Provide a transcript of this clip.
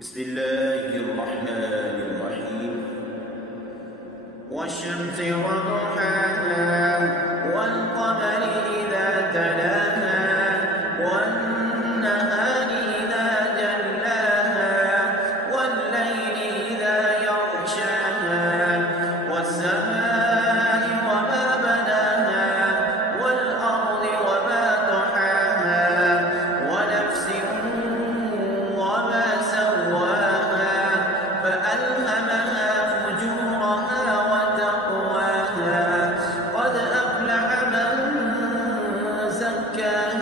بسم الله الرحمن الرحيم والشمس وضحاها والقمر إذا تلاها والنهار إذا جلاها والليل إذا يغشاها والسماء وما بناها والأرض وما طحاها ونفس وما سواها فألهمها فجورها وتقواها قد أفلح من زكاها